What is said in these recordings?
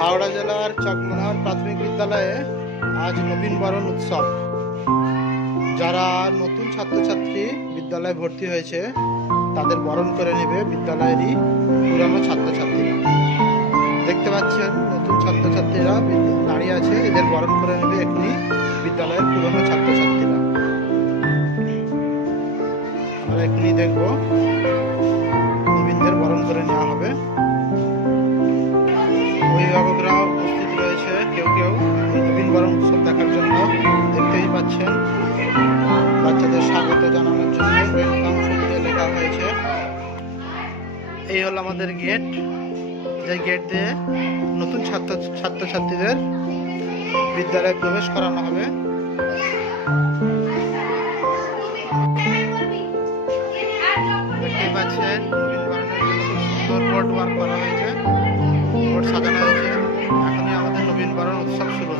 হাওড়া জেলার চকমোহার প্রাথমিক বিদ্যালয়ে আজ নবীন বরণ উৎসব। যারা নতুন ছাত্রছাত্রী বিদ্যালয়ে ভর্তি হয়েছে, তাদের বরণ করে নেবে বিদ্যালয়েরই পুরানো ছাত্রছাত্রীরা। দেখতে পাচ্ছেন, নতুন ছাত্রছাত্রীরা দাঁড়িয়ে আছে, এদের বরণ করে নেবে এই হলো আমাদের গেট যে গেট দিয়ে নতুন ছাত্র ছাত্রছাত্রীদের বিদ্যালয়ে প্রবেশ করানো হবে। করা হয়েছে। সাজানো হয়েছে। আমাদের নবীন বরণ উৎসব শুরু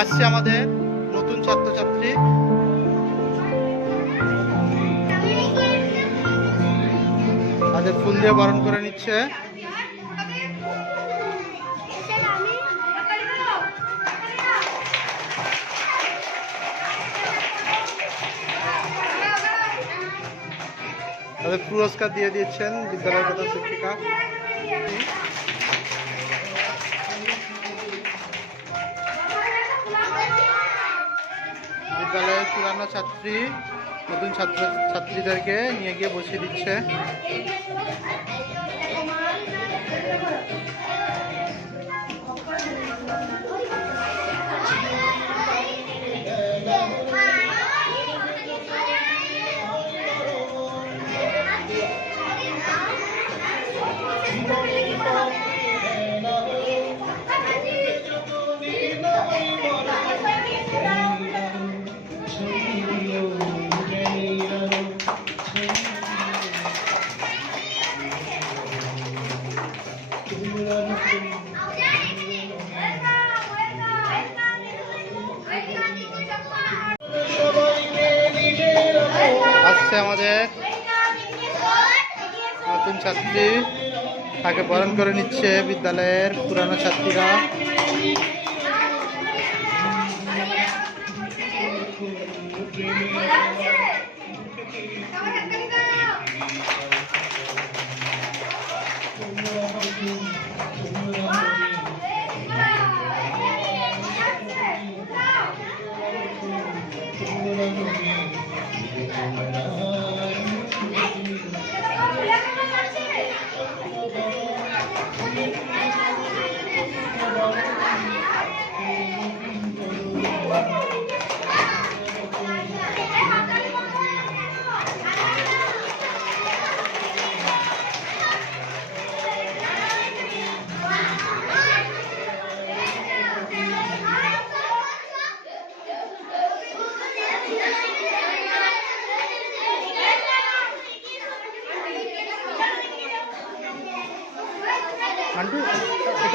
আসছে আমাদের নতুন ছাত্রছাত্রী। তাদের ফুল দিয়ে বরণ করে নিচ্ছে। তাদের পুরস্কার দিয়ে দিচ্ছেন বিদ্যালয়ের প্রধান শিক্ষিকা। বিদ্যালয়ের পুরানো ছাত্রী। নতুন ছাত্র ছাত্রীদেরকে নিয়ে গিয়ে বসিয়ে দিচ্ছে। ছাত্রী তাকে বরণ করে নিচ্ছে বিদ্যালয়ের পুরানো ছাত্রীরা। মান্টু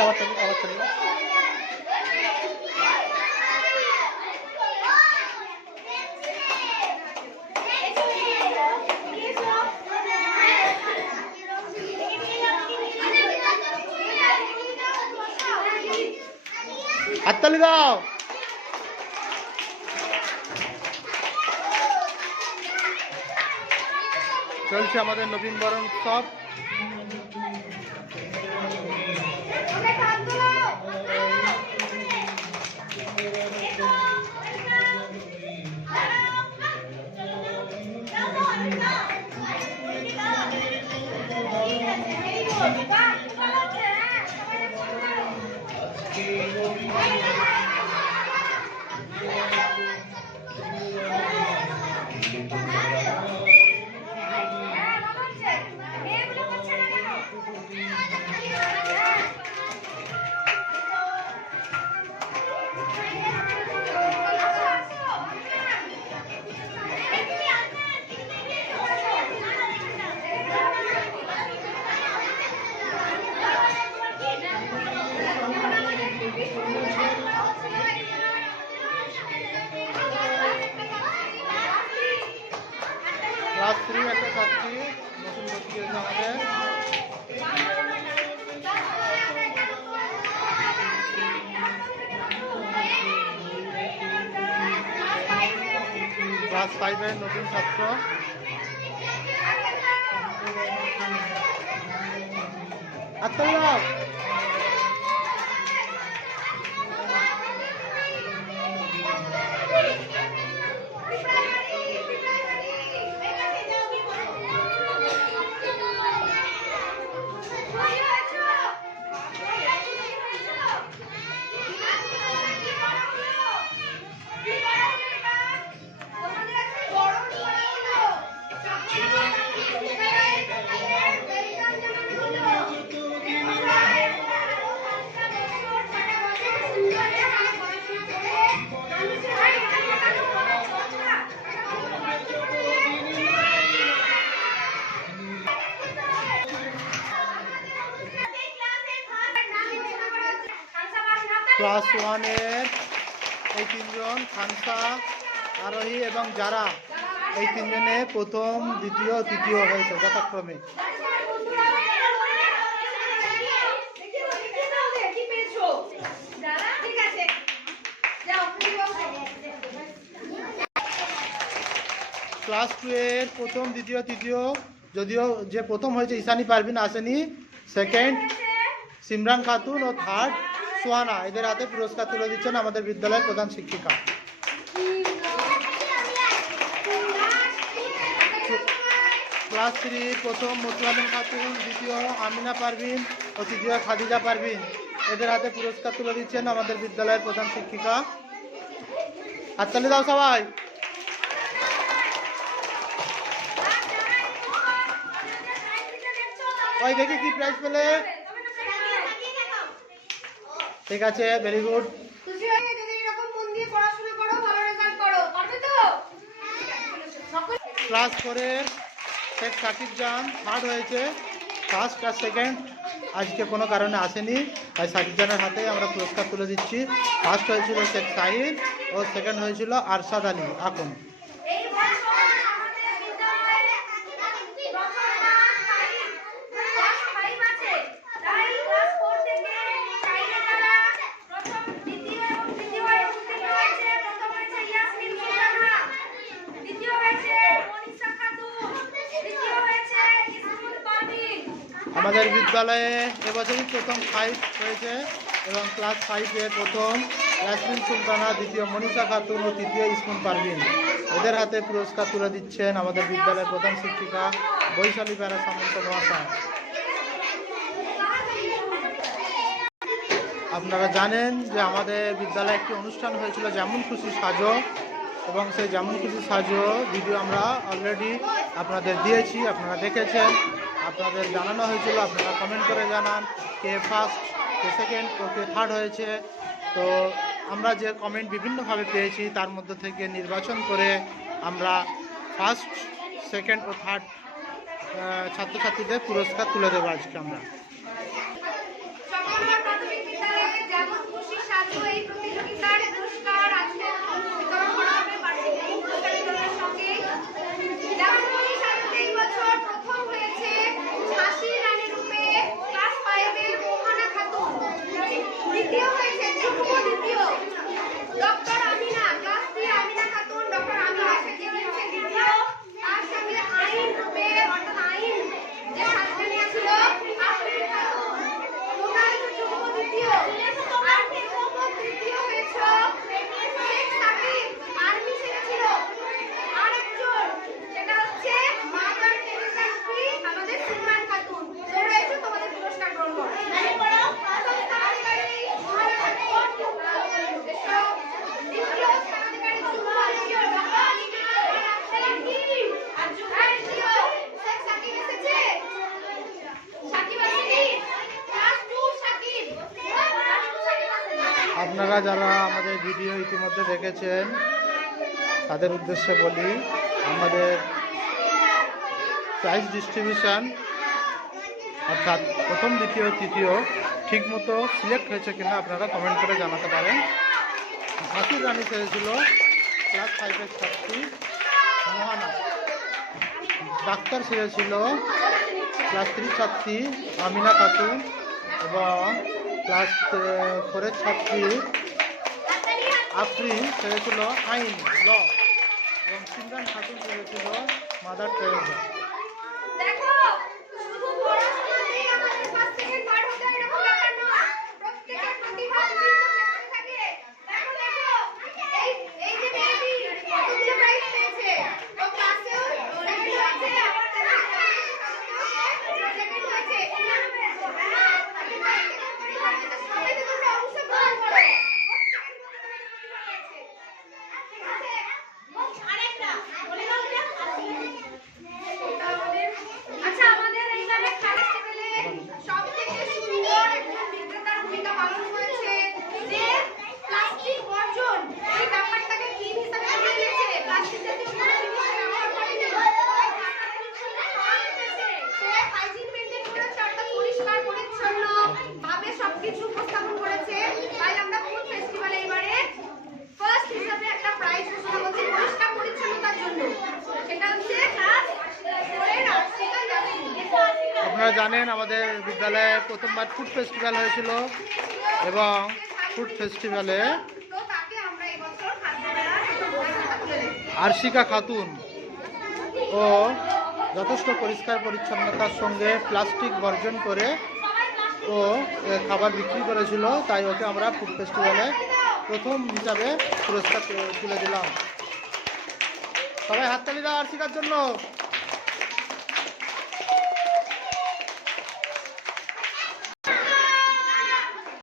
আবার চলে চলছে আমাদের নবীন বরণ উৎসব ক্লাস থ্রি একটা ছাত্রী নতুন ভর্তি হয়েছে আমাদের ক্লাস ফাইভের নতুন ছাত্র আত্মলাভ ক্লাস ওয়ানের এই তিনজন, খানসা, আরোহী এবং যারা এই তিনজনে প্রথম, দ্বিতীয়, তৃতীয় হয়েছে যথাক্রমে। ক্লাস টু এর প্রথম, দ্বিতীয়, তৃতীয়, যদিও যে প্রথম হয়েছে, ঈশানী পারভিন আসেনি। সেকেন্ড সিমরান খাতুন ও থার্ড সোহানা, এদের হাতে পুরস্কার তুলে দিচ্ছেন আমাদের বিদ্যালয়ের প্রধান শিক্ষিকা। ক্লাস থ্রি, প্রথম মতুয়ালিন খাতুন, দ্বিতীয় আমিনা পারভিন ও তৃতীয় খাদিজা পারভিন। এদের হাতে পুরস্কার তুলে দিচ্ছেন আমাদের বিদ্যালয়ের প্রধান শিক্ষিকা। হাততালি দাও সবাই। ওই দেখি কি প্রাইজ পেলে। ঠিক আছে ভেরি গুড খুশি যদি এরকম দিয়ে পড়াশোনা করো ভালো রেজাল্ট করো। পারবে তো? ক্লাস ফোরের শেখ সাকিব জান থার্ড হয়েছে। ফার্স্ট আর সেকেন্ড আজকে কোনো কারণে আসেনি। তাই সাকিব জানের হাতে আমরা পুরস্কার তুলে দিচ্ছি। ফার্স্ট হয়েছিল শেখ সাহিদ ও সেকেন্ড হয়েছিল আরশাদ আলী। এখন এই বছর আমাদের বিদ্যালয়ে রচনা ফাইভ ক্লাস ফাইভ আছে তাই ক্লাস ফোর থেকে ফাইভে যারা প্রথম দ্বিতীয় এবং তৃতীয় হয়ে উত্তীর্ণ হয়েছে প্রথম হয়েছে ইয়াসমিন সুলতানা দ্বিতীয় হয়েছে মনীষা খাতুন তৃতীয় হয়েছে ইসমুল পারভিন আমাদের বিদ্যালয়ে এবছরই প্রথম ফাইভ হয়েছে এবং ক্লাস ফাইভে প্রথম ইয়াসমিন সুলতানা, দ্বিতীয় মনীষা খাতুন ও তৃতীয় ইসমুল পারভিন। এদের হাতে পুরস্কার তুলে দিচ্ছেন আমাদের বিদ্যালয়ের প্রধান শিক্ষিকা বৈশালী প্যারা সামন্ত মহাশয়। আপনারা জানেন যে আমাদের বিদ্যালয়ে একটি অনুষ্ঠান হয়েছিল যেমন খুশি সাজো এবং সেই যেমন খুশি সাজো ভিডিও আমরা অলরেডি আপনাদের দিয়েছি, আপনারা দেখেছেন। আপনাদের জানানো হয়েছিল, আপনারা কমেন্ট করে জানান, কে ফার্স্ট কে সেকেন্ড ও কে থার্ড হয়েছে। তো আমরা যে কমেন্ট বিভিন্নভাবে পেয়েছি, তার মধ্যে থেকে নির্বাচন করে আমরা ফার্স্ট সেকেন্ড ও থার্ড ছাত্রছাত্রীদের পুরস্কার তুলে দেবো আজকে আমরা সকলকার প্রাথমিক বিদ্যালয়ে যেমন খুশি সাজু এই প্রতিযোগিতার পুরস্কার আজকে বিতরণ করা হবে বার্ষিক এই পুরস্কার বিতরণের সঙ্গে যেমন খুশি সাজুতে এই বছর প্রথম হয়েছে ঝাঁসি রানী রূপে ক্লাস ফাইভের মোহানা খাতুন দ্বিতীয় হয়েছে যুগ্ম দ্বিতীয় doctor Amina class three Amina Khatun doctor Amina সেটি হয়েছে দ্বিতীয় তার সঙ্গে আইন রূপে অর্থাৎ আইন যে ছাত্রী নিয়েছিল আফরিন খাতুন টোটাল যুগ্ম দ্বিতীয় আর যুগ্ম তৃতীয় হয়েছে শেখ সাকিব আর্মি ছেড়েছিল আরেকজন সেটা হচ্ছে মাদার টেরেসা রূপী আমাদের সিমরান খাতুন তোমরা এসো তোমাদের পুরস্কার গ্রহণ করো প্রথম স্থানাধিকারী মহারাজ খাতুন এসো দ্বিতীয় স্থানাধিকারী যুগ্ম দ্বিতীয় ডক্টর সাকিব আর যুগ্ম তৃতীয় শেখ সাকিব এসেছে সাকিব আসেনি class two Sakib class two Sakib আসেনি আপনারা যারা আমাদের ভিডিও ইতিমধ্যে দেখেছেন, তাদের উদ্দেশ্যে বলি, আমাদের প্রাইজ ডিস্ট্রিবিউশন অর্থাৎ প্রথম, দ্বিতীয়, তৃতীয়, ঠিকমতো সিলেক্ট হয়েছে কিনা আপনারা কমেন্ট করে জানাতে পারেন। হাসির রানী ছেড়েছিল ক্লাস ফাইভের ছাত্রী মহানা। ডাক্তার ছেড়েছিল ক্লাস থ্রি ছাত্রী আমিনা খাতুন এবং ক্লাস ফোরের ছাত্রী আফরিন, সে হয়েছিল আইন, ল, এবং সিমরান খাতুন, সে হয়েছিল মাদার টেরেজা আপনারা জানেন, আমাদের বিদ্যালয়ে প্রথমবার ফুড ফেস্টিভ্যাল হয়েছিল এবং ফুড ফেস্টিভ্যালে আরশিকা খাতুন ও যথেষ্ট পরিষ্কার পরিচ্ছন্নতার সঙ্গে প্লাস্টিক বর্জন করে ও খাবার বিক্রি করেছিল, তাই ওকে আমরা ফুড ফেস্টিভ্যালে প্রথম হিসাবে পুরস্কার তুলে দিলাম। সবাই হাততালি দাও আরশিকার জন্য।